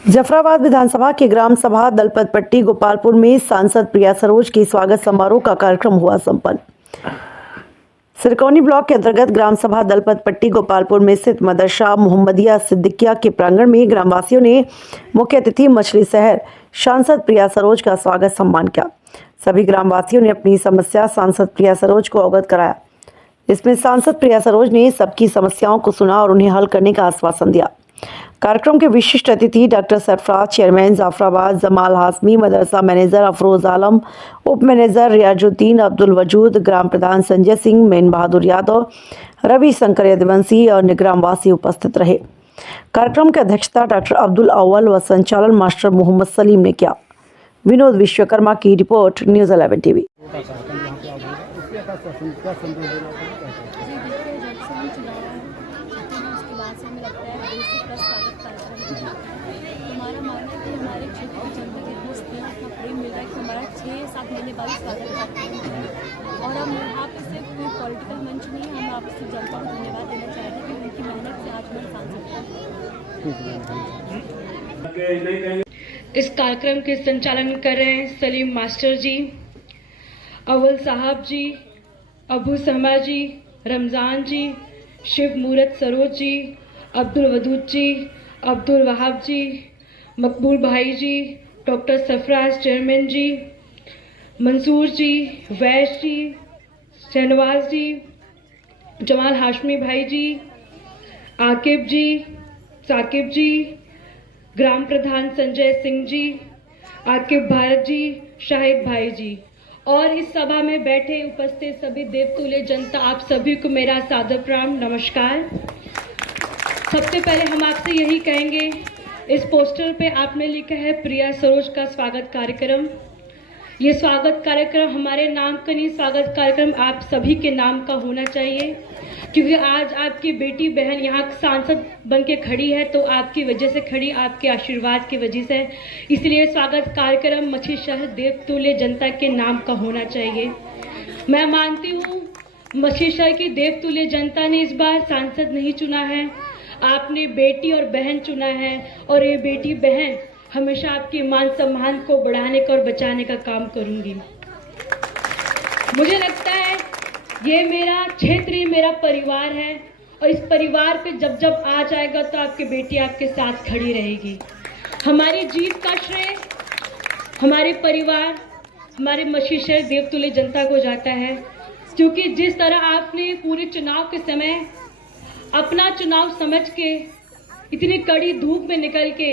जफराबाद विधानसभा की ग्राम सभा दलपत पट्टी गोपालपुर में सांसद प्रिया सरोज के स्वागत समारोह का कार्यक्रम हुआ संपन्न। सिरकौनी ब्लॉक के अंतर्गत ग्राम सभा दलपत पट्टी गोपालपुर में स्थित मदरसा मोहम्मदिया सिद्दीकिया के प्रांगण में ग्रामवासियों ने मुख्य अतिथि मछली शहर सांसद प्रिया सरोज का स्वागत सम्मान किया। सभी ग्रामवासियों ने अपनी समस्या सांसद प्रिया सरोज को अवगत कराया। इसमें सांसद प्रिया सरोज ने सबकी समस्याओं को सुना और उन्हें हल करने का आश्वासन दिया। कार्यक्रम के विशिष्ट अतिथि डॉक्टर सरफराज, चेयरमैन जाफराबाद जमाल हाशमी, मदरसा मैनेजर अफरोज आलम, उप मैनेजर रियाजुद्दीन अब्दुल वजूद, ग्राम प्रधान संजय सिंह, मेन बहादुर यादव, रवि शंकर यदुवंशी और ग्रामवासी उपस्थित रहे। कार्यक्रम की अध्यक्षता डॉक्टर अब्दुल अव्वल व संचालन मास्टर मोहम्मद सलीम ने किया। विनोद विश्वकर्मा की रिपोर्ट, न्यूज़ 11 टीवी। हमारा मानना है कि हमारे क्षेत्र की जनता को इतना स्नेह, इतना प्रेम मिल रहा है कि हमारा 6-7 महीने बाद स्वागत कार्यक्रम है। और हम आप इससे कोई पॉलिटिकल मंच नहीं है, हम आपसे जनता को धन्यवाद देना चाहते हैं कि उनकी मेहनत से आज मैं सांसद। इस कार्यक्रम के संचालन कर रहे हैं सलीम मास्टर जी, अव्वल साहब जी, अबू सहमा जी, रमज़ान जी, शिव मूरत सरोज जी, अब्दुल वदूद जी, अब्दुल वहाब जी, मकबूल भाई जी, डॉक्टर सरफराज चेयरमैन जी, मंसूर जी, वैश जी, शहनवाज जी, जमाल हाशमी भाई जी, आकिब जी, साकिब जी, ग्राम प्रधान संजय सिंह जी, आकिब भारत जी, शाहिद भाई जी और इस सभा में बैठे उपस्थित सभी देवतुल्य जनता, आप सभी को मेरा सादर प्रणाम, नमस्कार। सबसे पहले हम आपसे यही कहेंगे, इस पोस्टर पे आपने लिखा है प्रिया सरोज का स्वागत कार्यक्रम। ये स्वागत कार्यक्रम हमारे नाम का नहीं, स्वागत कार्यक्रम आप सभी के नाम का होना चाहिए, क्योंकि आज आपकी बेटी बहन यहाँ सांसद बन के खड़ी है तो आपकी वजह से खड़ी, आपके आशीर्वाद की वजह से। इसलिए स्वागत कार्यक्रम मछली शहर देवतुल्य जनता के नाम का होना चाहिए। मैं मानती हूँ मछली शहर की देवतुल्य जनता ने इस बार सांसद नहीं चुना है, आपने बेटी और बहन चुना है और ये बेटी बहन हमेशा आपके मान सम्मान को बढ़ाने का और बचाने का काम करूंगी। मुझे लगता है ये मेरा क्षेत्र ही मेरा परिवार है और इस परिवार पे जब जब आ जाएगा तो आपकी बेटी आपके साथ खड़ी रहेगी। हमारी जीत का श्रेय हमारे परिवार, हमारे मछली शहर देवतुल्य जनता को जाता है, क्योंकि जिस तरह आपने पूरे चुनाव के समय अपना चुनाव समझ के इतनी कड़ी धूप में निकल के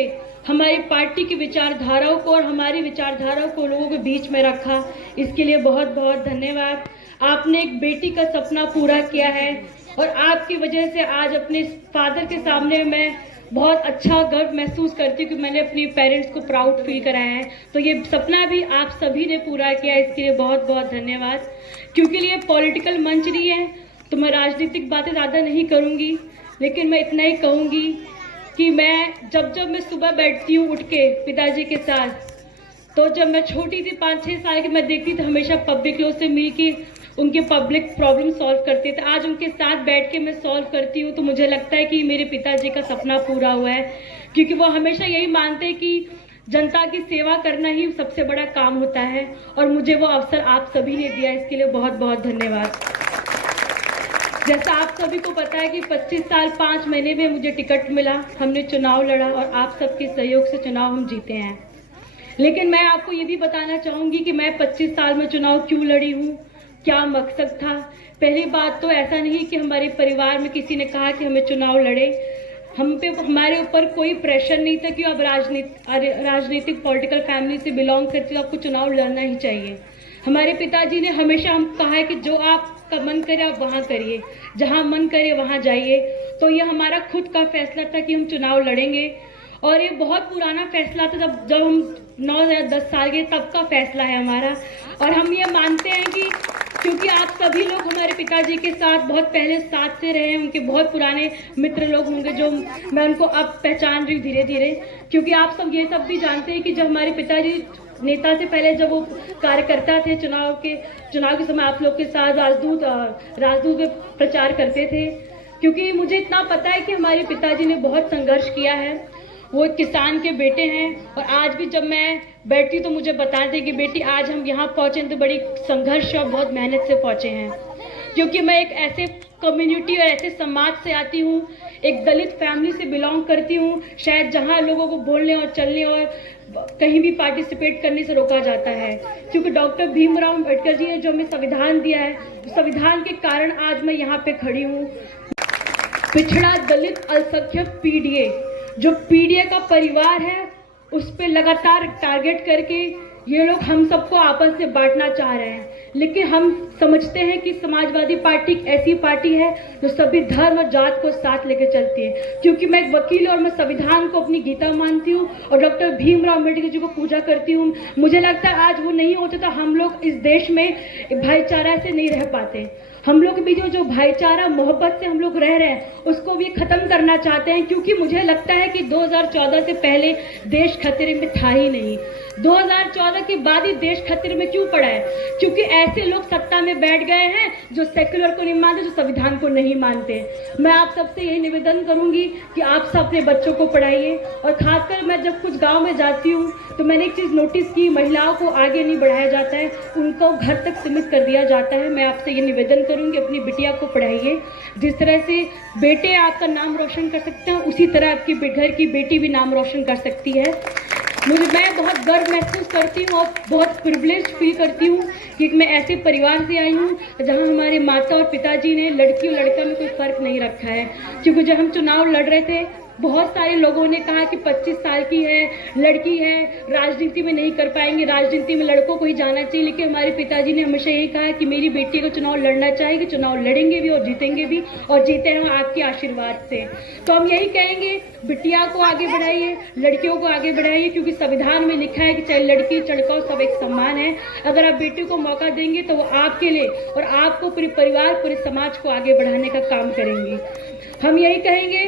हमारी पार्टी की विचारधाराओं को और हमारी विचारधाराओं को लोगों के बीच में रखा, इसके लिए बहुत बहुत धन्यवाद। आपने एक बेटी का सपना पूरा किया है और आपकी वजह से आज अपने फादर के सामने मैं बहुत अच्छा गर्व महसूस करती हूँ कि मैंने अपनी पेरेंट्स को प्राउड फील कराया है। तो ये सपना भी आप सभी ने पूरा किया, इसके लिए बहुत बहुत धन्यवाद। क्योंकि ये पॉलिटिकल मंच नहीं है तो मैं राजनीतिक बातें ज़्यादा नहीं करूँगी, लेकिन मैं इतना ही कहूँगी कि मैं जब मैं सुबह बैठती हूँ उठ के पिताजी के साथ, तो जब मैं छोटी थी 5-6 साल की, मैं देखती थी हमेशा पब्लिक लोग से मिल के उनके पब्लिक प्रॉब्लम सॉल्व करते थे। आज उनके साथ बैठ के मैं सॉल्व करती हूँ तो मुझे लगता है कि मेरे पिताजी का सपना पूरा हुआ है, क्योंकि वो हमेशा यही मानते हैं कि जनता की सेवा करना ही सबसे बड़ा काम होता है और मुझे वो अवसर आप सभी ने दिया, इसके लिए बहुत बहुत धन्यवाद। जैसा आप सभी को पता है कि 25 साल 5 महीने में मुझे टिकट मिला, हमने चुनाव लड़ा और आप सबके सहयोग से चुनाव हम जीते हैं। लेकिन मैं आपको ये भी बताना चाहूँगी कि मैं 25 साल में चुनाव क्यों लड़ी हूँ, क्या मकसद था। पहली बात तो ऐसा नहीं कि हमारे परिवार में किसी ने कहा कि हमें चुनाव लड़े, हमारे ऊपर कोई प्रेशर नहीं था कि आप राजनीतिक पॉलिटिकल फैमिली से बिलोंग करते हो, आपको चुनाव लड़ना ही चाहिए। हमारे पिताजी ने हमेशा हम कहा है कि जो आपका मन करे आप वहाँ करिए, जहाँ मन करे वहाँ जाइए। तो ये हमारा खुद का फैसला था कि हम चुनाव लड़ेंगे और ये बहुत पुराना फैसला था, जब हम 9 या 10 साल के तब का फैसला है हमारा। और हम ये मानते हैं कि क्योंकि आप सभी लोग हमारे पिताजी के साथ बहुत पहले साथ से रहे हैं, उनके बहुत पुराने मित्र लोग होंगे जो मैं उनको अब पहचान रही हूँ धीरे धीरे, क्योंकि आप सब ये सब भी जानते हैं कि जब हमारे पिताजी नेता से पहले जब वो कार्यकर्ता थे, चुनाव के समय आप लोग के साथ राजदूत में प्रचार करते थे। क्योंकि मुझे इतना पता है कि हमारे पिताजी ने बहुत संघर्ष किया है वो एक किसान के बेटे हैं। और आज भी जब मैं बैठती तो मुझे बताते कि बेटी आज हम यहाँ पहुँचे तो बड़ी संघर्ष और बहुत मेहनत से पहुँचे हैं, क्योंकि मैं एक ऐसे कम्युनिटी और ऐसे समाज से आती हूँ, एक दलित फैमिली से बिलोंग करती हूँ, शायद जहाँ लोगों को बोलने और चलने और कहीं भी पार्टिसिपेट करने से रोका जाता है। क्योंकि डॉक्टर भीमराव अम्बेडकर जी ने जो हमें संविधान दिया है, संविधान के कारण आज मैं यहाँ पे खड़ी हूँ। पिछड़ा दलित अल्पसंख्यक पीडीए, जो पीडीए का परिवार है, उस पे लगातार टारगेट करके ये लोग हम सबको आपस में बांटना चाह रहे हैं। लेकिन हम समझते हैं कि समाजवादी पार्टी एक ऐसी पार्टी है जो सभी धर्म और जात को साथ लेकर चलती है। क्योंकि मैं एक वकील और मैं संविधान को अपनी गीता मानती हूँ और डॉक्टर भीमराव अम्बेडकर जी को पूजा करती हूँ। मुझे लगता है आज वो नहीं होते तो हम लोग इस देश में भाईचारा से नहीं रह पाते। हम लोग के बीच में जो भाईचारा मोहब्बत से हम लोग रह रहे हैं उसको भी खत्म करना चाहते हैं। क्योंकि मुझे लगता है कि 2014 से पहले देश खतरे में था ही नहीं। 2014 के बाद ही देश खतरे में क्यों पड़ा है? क्योंकि ऐसे लोग सत्ता में बैठ गए हैं जो सेक्युलर को नहीं मानते, जो संविधान को नहीं मानते। मैं आप सबसे यही निवेदन करूंगी कि आप सब अपने बच्चों को पढ़ाइए। और खासकर मैं जब कुछ गांव में जाती हूँ तो मैंने एक चीज़ नोटिस की, महिलाओं को आगे नहीं बढ़ाया जाता है, उनको घर तक सीमित कर दिया जाता है। मैं आपसे ये निवेदन करूंगी अपनी बिटिया को पढ़ाइए। जिस तरह से बेटे आपका नाम रोशन कर सकते हैं, उसी तरह आपकी घर की बेटी भी नाम रोशन कर सकती है। मैं बहुत गर्व महसूस करती हूँ और बहुत प्रिविलेज फील करती हूँ कि मैं ऐसे परिवार से आई हूँ जहाँ हमारे माता और पिताजी ने लड़की और लड़का में कोई फर्क नहीं रखा है। क्योंकि जब हम चुनाव लड़ रहे थे बहुत सारे लोगों ने कहा कि 25 साल की है, लड़की है, राजनीति में नहीं कर पाएंगे, राजनीति में लड़कों को ही जाना चाहिए। लेकिन हमारे पिताजी ने हमेशा यही कहा कि मेरी बेटी को चुनाव लड़ना चाहिए, चुनाव लड़ेंगे भी और जीतेंगे भी, और जीते हैं आपके आशीर्वाद से। तो हम यही कहेंगे, बिटिया को आगे बढ़ाइए, लड़कियों को आगे बढ़ाइए। क्योंकि संविधान में लिखा है कि चाहे लड़की लड़का सब एक समान है। अगर आप बेटी को मौका देंगे तो वो आपके लिए और आपको पूरे परिवार पूरे समाज को आगे बढ़ाने का काम करेंगी। हम यही कहेंगे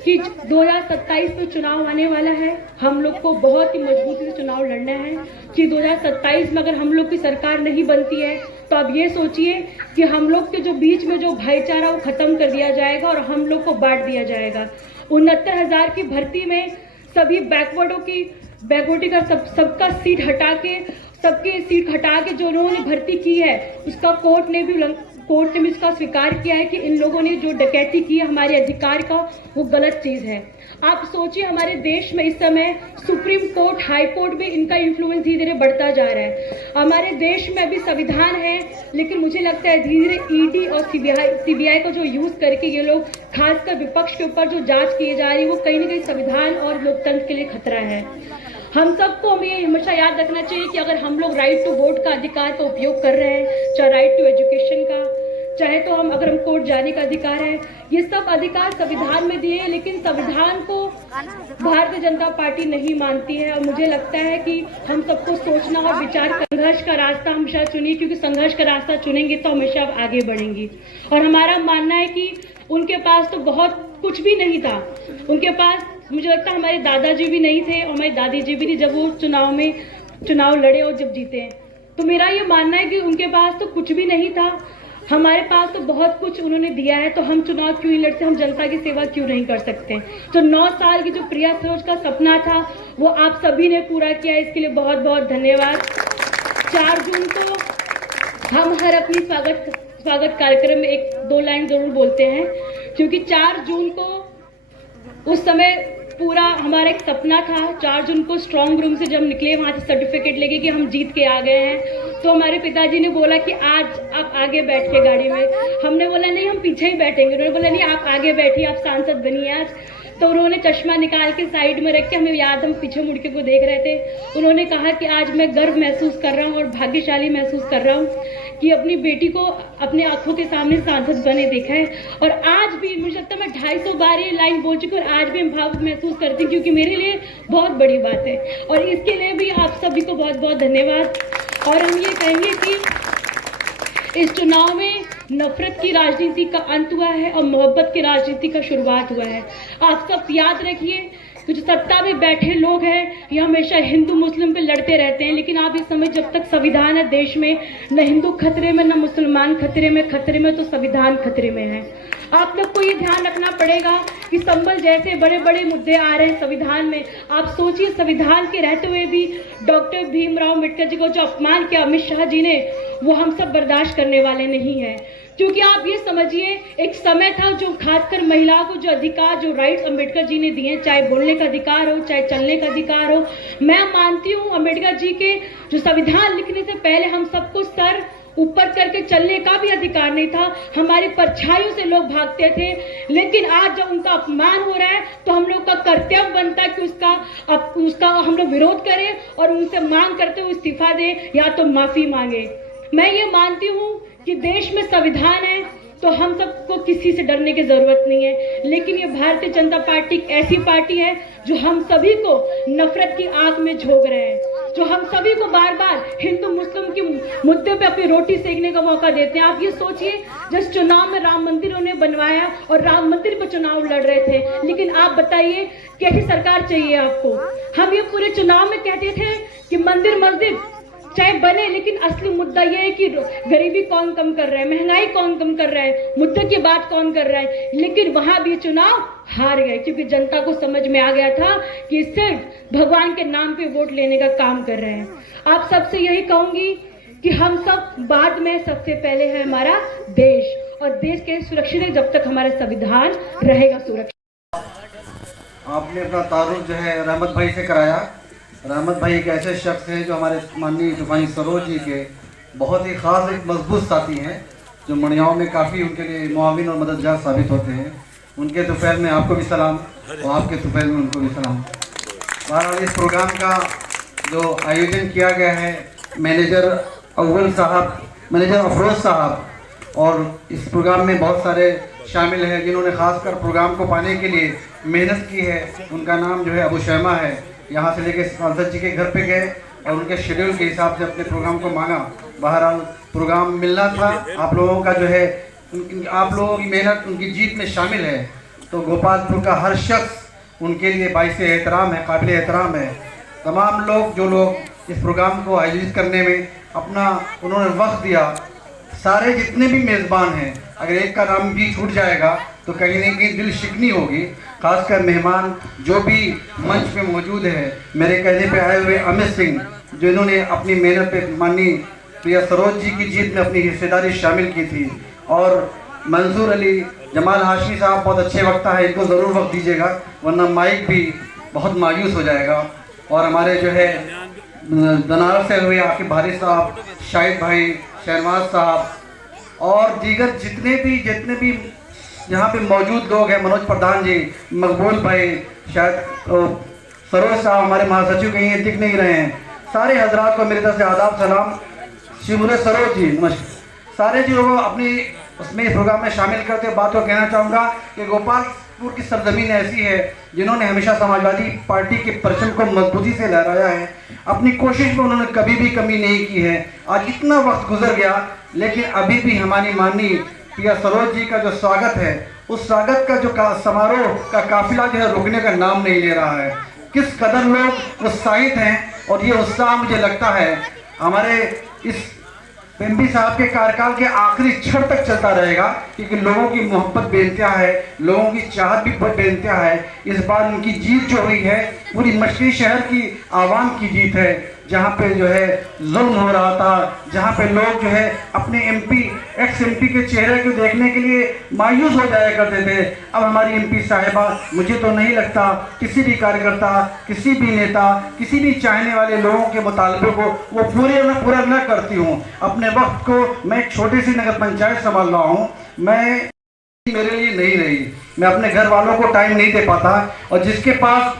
कि 2027 में चुनाव आने वाला है, हम लोग को बहुत ही मजबूती से चुनाव लड़ना है। कि 2027 में अगर हम लोग की सरकार नहीं बनती है तो अब ये सोचिए कि हम लोग के जो बीच में जो भाईचारा वो खत्म कर दिया जाएगा और हम लोग को बांट दिया जाएगा। 69,000 की भर्ती में सभी बैकवर्डी का सबका सीट हटा के, सबके सीट हटा के जो उन्होंने भर्ती की है उसका कोर्ट ने भी इसका स्वीकार किया है कि इन लोगों ने जो डकैती की है हमारे अधिकार का, वो गलत चीज है। आप सोचिए हमारे देश में इस समय सुप्रीम कोर्ट, हाई कोर्ट में इनका इन्फ्लुएंस धीरे धीरे बढ़ता जा रहा है। हमारे देश में अभी संविधान है, लेकिन मुझे लगता है धीरे धीरे ईडी और सीबीआई का जो यूज करके ये लोग खासकर विपक्ष के ऊपर जो जांच की जा रही है वो कहीं ना कहीं संविधान और लोकतंत्र के लिए खतरा है। हम सबको हमें ये हमेशा याद रखना चाहिए कि अगर हम लोग राइट टू वोट का अधिकार का उपयोग कर रहे हैं, चाहे राइट टू एजुकेशन का, चाहे तो अगर हम कोर्ट जाने का अधिकार है, ये सब अधिकार संविधान में दिए हैं। लेकिन संविधान को भारतीय जनता पार्टी नहीं मानती है। और मुझे लगता है कि हम सबको सोचना और विचार, संघर्ष का रास्ता हमेशा चुनिए, क्योंकि संघर्ष का रास्ता चुनेंगे तो हमेशा आप आगे बढ़ेंगी। और हमारा मानना है कि उनके पास तो बहुत कुछ भी नहीं था। उनके पास मुझे लगता है हमारे दादाजी भी नहीं थे और हमारी दादी जी भी थी जब वो चुनाव लड़े और जब जीते। तो मेरा ये मानना है कि उनके पास तो कुछ भी नहीं था, हमारे पास तो बहुत कुछ उन्होंने दिया है। तो हम चुनाव क्यों नहीं लड़ते, हम जनता की सेवा क्यों नहीं कर सकते? तो 9 साल की जो प्रिया सरोज का सपना था वो आप सभी ने पूरा किया, इसके लिए बहुत बहुत धन्यवाद। 4 जून को हम हर अपनी स्वागत कार्यक्रम में 1-2 लाइन जरूर बोलते हैं, क्योंकि 4 जून को उस समय पूरा हमारा एक सपना था। 4 जून को स्ट्रांग रूम से जब निकले वहाँ से सर्टिफिकेट लेके कि हम जीत के आ गए हैं, तो हमारे पिताजी ने बोला कि आज आप आगे बैठ के गाड़ी में। हमने बोला नहीं, हम पीछे ही बैठेंगे। उन्होंने बोला नहीं, आप आगे बैठिए, आप सांसद बनिए आज। तो उन्होंने चश्मा निकाल के साइड में रख के, हमें याद, हम पीछे मुड़ के को देख रहे थे। उन्होंने कहा कि आज मैं गर्व महसूस कर रहा हूँ और भाग्यशाली महसूस कर रहा हूँ कि अपनी बेटी को अपने आंखों के सामने सांसद बने देखा है। और आज भी मुझे लगता है मैं 250 बार ये लाइन बोल चुकी हूँ और आज भी हम भावुक महसूस करती हूँ, क्योंकि मेरे लिए बहुत बड़ी बात है। और इसके लिए भी आप सभी को बहुत बहुत धन्यवाद। और हम ये कहेंगे कि इस चुनाव में नफरत की राजनीति का अंत हुआ है और मोहब्बत की राजनीति का शुरुआत हुआ है। आप सब याद रखिए तो जो सत्ता में बैठे लोग हैं ये हमेशा हिंदू मुस्लिम पे लड़ते रहते हैं, लेकिन आप इस समय जब तक संविधान है देश में, न हिंदू खतरे में, न मुसलमान खतरे में तो संविधान खतरे में है। आप लोग को ये ध्यान रखना पड़ेगा कि संबल जैसे बड़े बड़े मुद्दे आ रहे हैं संविधान में। आप सोचिए, संविधान के रहते हुए भी डॉक्टर भीमराव अम्बेडकर जी को जो अपमान किया अमित शाह जी ने, वो हम सब बर्दाश्त करने वाले नहीं हैं। क्योंकि आप ये समझिए, एक समय था जो खासकर महिलाओं को जो अधिकार, जो राइट्स अम्बेडकर जी ने दिए, चाहे बोलने का अधिकार हो, चाहे चलने का अधिकार हो। मैं मानती हूँ अम्बेडकर जी के जो संविधान लिखने से पहले हम सबको सर ऊपर करके चलने का भी अधिकार नहीं था, हमारी परछाइयों से लोग भागते थे। लेकिन आज जब उनका अपमान हो रहा है तो हम लोग का कर्तव्य बनता है कि उसका हम लोग विरोध करें और उनसे मांग करते हुए इस्तीफा दें या तो माफी मांगे। मैं ये मानती हूँ कि देश में संविधान है तो हम सबको किसी से डरने की जरूरत नहीं है, लेकिन ये भारतीय जनता पार्टी एक ऐसी पार्टी है जो हम सभी को नफरत की आग में झोंक रहे हैं, जो हम सभी को बार बार हिंदू मुस्लिम के मुद्दे पे अपनी रोटी सेकने का मौका देते हैं। आप ये सोचिए, जिस चुनाव में राम मंदिर उन्हें बनवाया और राम मंदिर पर चुनाव लड़ रहे थे, लेकिन आप बताइए कैसी सरकार चाहिए आपको। हम ये पूरे चुनाव में कहते थे कि मंदिर मस्जिद चाहे बने, लेकिन असली मुद्दा यह है कि गरीबी कौन कम कर रहा है, महंगाई कौन कम कर रहा है, मुद्दे की बात कौन कर रहा है। लेकिन वहां भी चुनाव हार गए क्योंकि जनता को समझ में आ गया था कि सिर्फ भगवान के नाम पे वोट लेने का काम कर रहे हैं। आप सबसे यही कहूंगी कि हम सब बाद में, सबसे पहले है हमारा देश, और देश के सुरक्षित है जब तक हमारा संविधान रहेगा सुरक्षित। आपने अपना तारुफ जो है रहमत भाई से कराया। रहमत भाई एक ऐसे शख्स हैं जो हमारे माननीय तूफानी सरोज जी के बहुत ही ख़ास एक मजबूत साथी हैं, जो मणियाओं में काफ़ी उनके लिए मुआविन और मददगार साबित होते हैं। उनके तुफैल में आपको भी सलाम और आपके तुफैल में उनको भी सलाम। बहरहाल इस प्रोग्राम का जो आयोजन किया गया है, मैनेजर अव्वल साहब, मैनेजर अफरोज़ साहब, और इस प्रोग्राम में बहुत सारे शामिल हैं जिन्होंने ख़ासकर प्रोग्राम को पाने के लिए मेहनत की है। उनका नाम जो है अबू शैमा है। यहाँ से लेके सांसद जी के घर पे गए और उनके शेड्यूल के हिसाब से अपने प्रोग्राम को मांगा। बहरहाल प्रोग्राम मिलना था, आप लोगों का जो है आप लोगों की मेहनत उनकी जीत में शामिल है। तो गोपालपुर का हर शख्स उनके लिए बाइसे एहतराम है, काबिल एहतराम है। तमाम लोग जो लोग इस प्रोग्राम को आयोजित करने में अपना उन्होंने वक्त दिया, सारे जितने भी मेज़बान हैं, अगर एक का नाम भी छूट जाएगा तो कहीं ना कहीं दिल शिकनी होगी। खासकर मेहमान जो भी मंच पे मौजूद है, मेरे कहने पे आए हुए अमित सिंह, जिन्होंने अपनी मेहनत पे माननीय प्रिया सरोज जी की जीत में अपनी हिस्सेदारी शामिल की थी, और मंसूर अली, जमाल हाशमी साहब बहुत अच्छे वक्ता है, इनको ज़रूर वक्त दीजिएगा वरना माइक भी बहुत मायूस हो जाएगा। और हमारे जो है बनारस से हुए आके भारी साहब, शाहिद भाई, शहनवाज साहब और दीगर जितने भी यहाँ पे मौजूद लोग हैं, मनोज प्रधान जी, मकबूल भाई, शायद सरोज साहब हमारे महासचिव कहीं दिख नहीं रहे हैं, सारे हजरात को मेरी तरफ से आदाब सलाम। शिवरे सरोज जी नमस्कार। सारे जो लोग अपनी उसमें इस प्रोग्राम में शामिल करते बात को कहना चाहूँगा कि गोपालपुर की सरजमीन ऐसी है जिन्होंने हमेशा समाजवादी पार्टी के परचम को मजबूती से लहराया है। अपनी कोशिश में उन्होंने कभी भी कमी नहीं की है। आज इतना वक्त गुजर गया लेकिन अभी भी हमारी माननीय प्रिया सरोज जी का जो स्वागत है, उस स्वागत का जो समारोह का काफिला जो है रुकने का नाम नहीं ले रहा है। किस कदर लोग उत्साहित हैं और ये उत्साह मुझे लगता है हमारे इस एमपी साहब के कार्यकाल के आखिरी क्षण तक चलता रहेगा, क्योंकि लोगों की मोहब्बत बेइंतहा है, लोगों की चाहत भी बेइंतहा है। इस बार उनकी जीत जो हुई है पूरी मछली शहर की आवाम की जीत है, जहाँ पे जो है जुल्म हो रहा था, जहाँ पे लोग जो है अपने एक्स एमपी के चेहरे को देखने के लिए मायूस हो जाया करते थे। अब हमारी एमपी साहिबा, मुझे तो नहीं लगता किसी भी कार्यकर्ता, किसी भी नेता, किसी भी चाहने वाले लोगों के मुतालबे को वो पूरा न करती हूँ। अपने वक्त को मैं एक छोटी सी नगर पंचायत संभाल रहा हूँ, मैं मेरे लिए नहीं रही, मैं अपने घर वालों को टाइम नहीं दे पाता, और जिसके पास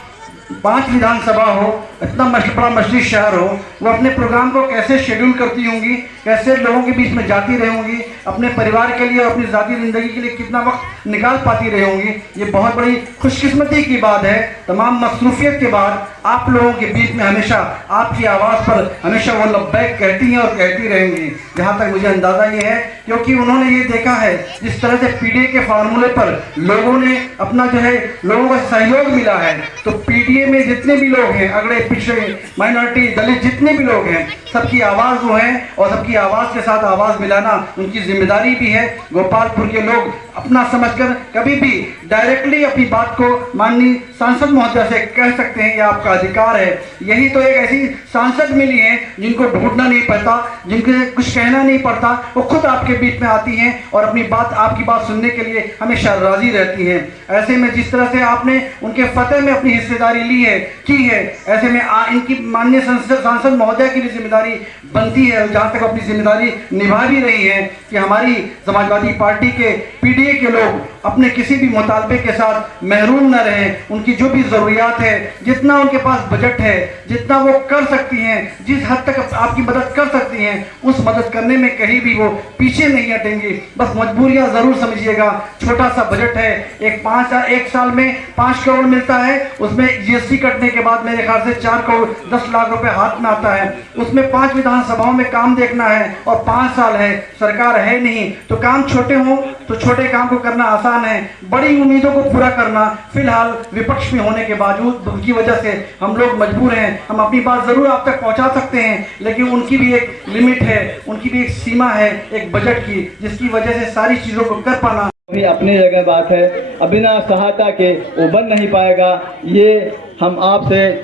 5 विधानसभा हो, इतना बड़ा मछली शहर हो, वो अपने प्रोग्राम को कैसे शेड्यूल करती होंगी, कैसे लोगों के बीच में जाती रही होंगी, अपने परिवार के लिए और अपनी ज़ाती ज़िंदगी के लिए कितना वक्त निकाल पाती रही होंगी। ये बहुत बड़ी खुशकिस्मती की बात है। तमाम मसरूफियत के बाद आप लोगों के बीच में हमेशा आपकी आवाज़ पर हमेशा वो लब्बैक कहती हैं और कहती रहेंगी, जहाँ तक मुझे अंदाज़ा ये है, क्योंकि उन्होंने ये देखा है जिस तरह से पीडीए के फार्मूले पर लोगों ने अपना जो है लोगों का सहयोग मिला है। तो पीडीए में जितने भी लोग हैं, अगड़े पिछड़े, माइनॉरिटी, दलित, जितने भी लोग हैं, सबकी आवाज़ वो है और सबकी आवाज़ के साथ आवाज़ मिलाना उनकी जिम्मेदारी भी है। गोपालपुर के लोग अपना समझकर कभी भी डायरेक्टली अपनी बात को माननीय सांसद महोदय से कह सकते हैं, ये आपका अधिकार है। यही तो एक ऐसी सांसद मिली है जिनको ढूंढना नहीं पड़ता, जिनको कुछ कहना नहीं पड़ता, वो खुद आपके बीच में आती हैं और अपनी बात, आपकी बात सुनने के लिए हमेशा राजी रहती हैं। ऐसे में जिस तरह से आपने उनके फतेह में अपनी हिस्सेदारी ली है, की है, ऐसे में इनकी माननीय सांसद महोदय की भी जिम्मेदारी बनती है, जहाँ तक अपनी जिम्मेदारी निभा भी रही है कि हमारी समाजवादी पार्टी के पीडीए के लोग अपने किसी भी मुतालबे के साथ महरूम न रहें। उनकी जो भी ज़रूरियात है, जितना उनके पास बजट है, जितना वो कर सकती हैं, जिस हद तक आपकी मदद कर सकती हैं, उस मदद करने में कहीं भी वो पीछे नहीं हटेंगी। बस मजबूरियां ज़रूर समझिएगा, छोटा सा बजट है, एक साल में 5 करोड़ मिलता है, उसमें जीएसटी कटने के बाद मेरे ख्याल से 4 करोड़ 10 लाख रुपए हाथ में आता है। उसमें 5 विधानसभाओं में काम देखना है और 5 साल है, सरकार है नहीं, तो काम छोटे हों तो छोटे काम को करना आसान है, बड़ी उम्मीदों को पूरा करना फिलहाल विपक्ष में होने के बावजूद उनकी वजह से हम लोग मजबूर हैं। हम अपनी बात ज़रूर आप तक पहुंचा सकते हैं, लेकिन उनकी भी एक लिमिट है, उनकी भी एक सीमा है, एक बजट की, जिसकी वजह से सारी चीज़ों को कर पाना भी अपनी जगह बात है। अब बिना सहायता के वो बन नहीं पाएगा। ये हम आपसे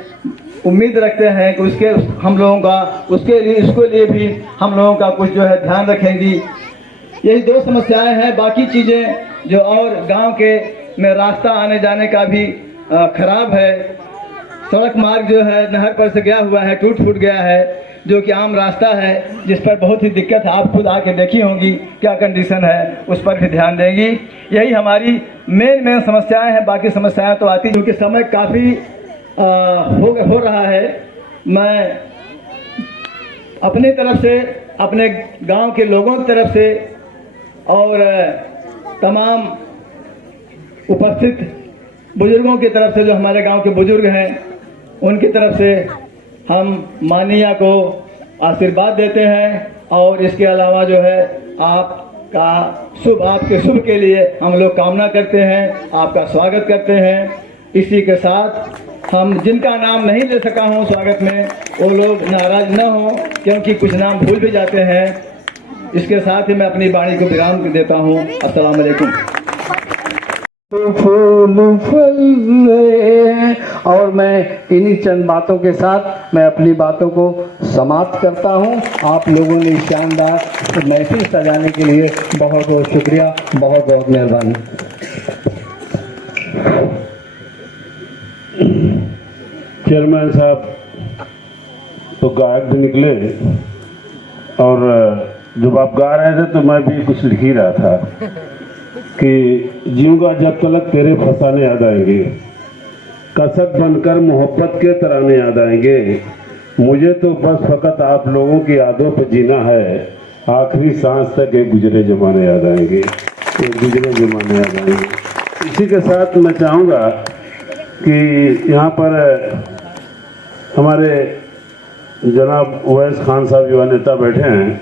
उम्मीद रखते हैं कि उसके हम लोगों का उसके लिए भी हम लोगों का कुछ जो है ध्यान रखेंगी। यही 2 समस्याएं हैं, बाकी चीज़ें जो और गांव के में रास्ता आने जाने का भी खराब है। सड़क मार्ग जो है नहर पर से गया हुआ है, टूट फूट गया है, जो कि आम रास्ता है, जिस पर बहुत ही दिक्कत है। आप खुद आके देखी होंगी क्या कंडीशन है, उस पर भी ध्यान देंगी। यही हमारी मेन समस्याएं हैं। बाकी समस्याएं तो आती, क्योंकि समय काफ़ी हो रहा है। मैं अपनी तरफ से, अपने गांव के लोगों की तरफ से और तमाम उपस्थित बुजुर्गों की तरफ से, जो हमारे गांव के बुजुर्ग हैं, उनकी तरफ से हम माननीय को आशीर्वाद देते हैं। और इसके अलावा जो है आपके शुभ के लिए हम लोग कामना करते हैं, आपका स्वागत करते हैं। इसी के साथ हम जिनका नाम नहीं ले सका हूँ स्वागत में, वो लोग नाराज न हो, क्योंकि कुछ नाम भूल भी जाते हैं। इसके साथ ही मैं अपनी वाणी को विराम देता हूँ। अस्सलाम वालेकुम। फूल फल, और मैं इन्हीं चंद बातों के साथ मैं अपनी बातों को समाप्त करता हूं। आप लोगों ने शानदार महफिल सजाने के लिए बहुत बहुत शुक्रिया, बहुत बहुत मेहरबानी। चेयरमैन साहब तो गायक भी निकले, और जब आप गा रहे थे तो मैं भी कुछ लिख ही रहा था कि जीऊंगा जब तलक तेरे फसाने याद आएंगे, कसक बनकर मोहब्बत के तराने याद आएंगे, मुझे तो बस फकत आप लोगों की यादों पर जीना है, आखिरी सांस तक एक गुजरे जमाने याद आएंगे, एक गुजरे जमाने याद आएंगे। इसी के साथ मैं चाहूँगा कि यहाँ पर हमारे जनाब उवैस खान साहब युवा नेता बैठे हैं,